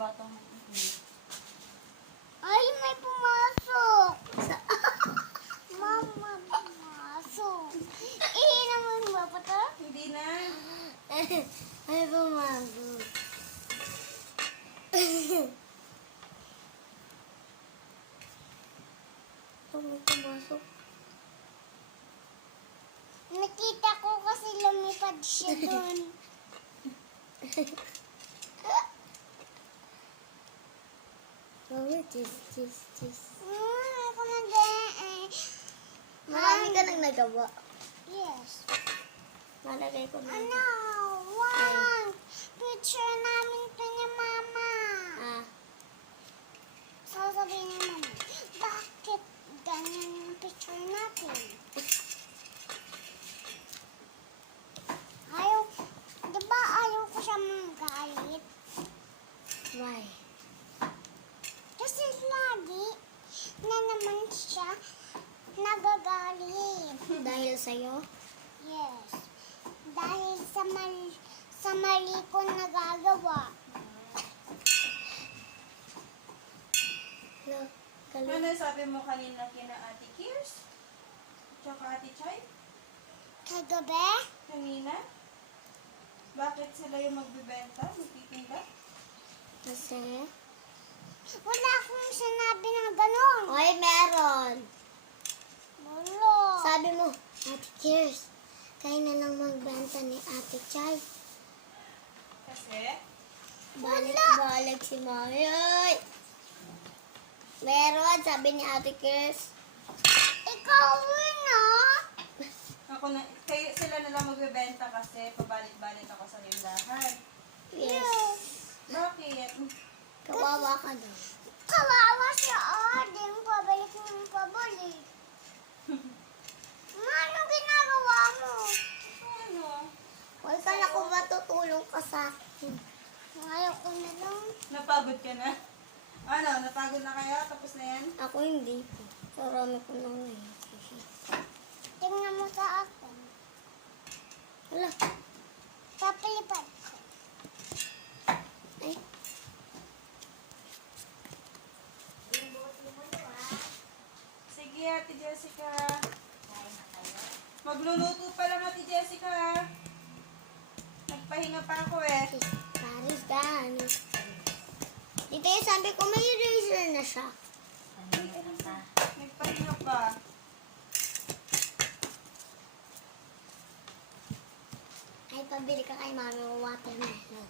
batang Ay, may pumasok. Mama, pumasok. Naman ba pa to? Hindi na. Ay, pumasok. May pumasok. Nakita ko kasi lumipad siya doon. Mami, tis. Ako marami ka nang nagawa. Yes. Malagay ko na. Ano? Wow! Picture namin to ni Mama. Sasabihin ni Mama, bakit ganyan yung picture natin? Diba ayaw ko siya magalit? Why? Kasi lagi na naman siya nagagalit. Dahil sa'yo? Yes. Dahil sa mali ko nagagawa. Look, Ano sabi mo kanina kina Ate Kirs? Tsaka Ate Chay? Kagabi? Kanina? Bakit sila yung magbibenta? Magtitinda? Kasi? Wala akong sinabi na gano'n. Ay, meron. Wala. Sabi mo, Ate Kirs, kayo na lang magbenta ni Ate Chay. Kasi? Balik si Mami. Ay! Meron, sabi ni Ate Kirs. Ikaw na. Sila na lang magbibenta kasi pabalik-balik ako sa lindahan. Yes. Bakit? Kawawa ka daw. Kawawa siya, Ading. Pabalik ng pabalik. Ano ginagawa mo? Ano? Huwag ka na kung matutulong ka sa akin. Ayaw ko na lang. Napagod ka na? Ano? Napagod na kaya? Tapos na yan? Ako hindi po. Sarami ko na ngayon. Tingnan mo sa akin. Wala. Papalipad ko. Ay. Sige, Ate Jessica. Magluluto pa lang, Ate Jessica. Nagpahinga pa ako eh. Paris daan. Dito yung sabi ko may eraser na siya. Nagpahinga pa. Ay, pabili ka kay Mami ng watermelon.